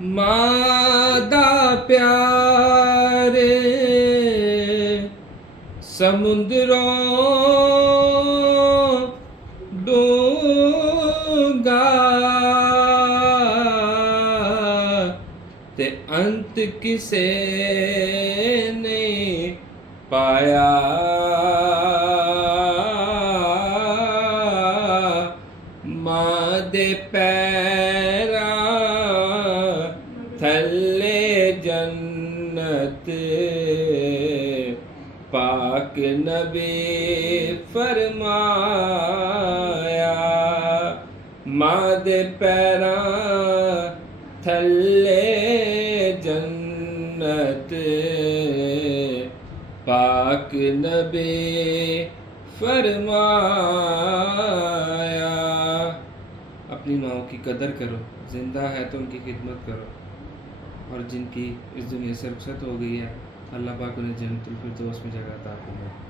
मादा प्यारे समुद्रों दूंगा ते अंत किसे ने पाया। मां दे पैरा थल्ले जन्नत पाक नबी फरमाया। मां दे पैरा थल्ले जन्नत पाक नबी फरमाया। अपनी माँओं की कदर करो, ज़िंदा है तो उनकी खिदमत करो, और जिनकी इस दुनिया से रुखसत हो गई है अल्लाह पाक उन्हें जन्नतुल फिरदौस में जगह अता फरमाए।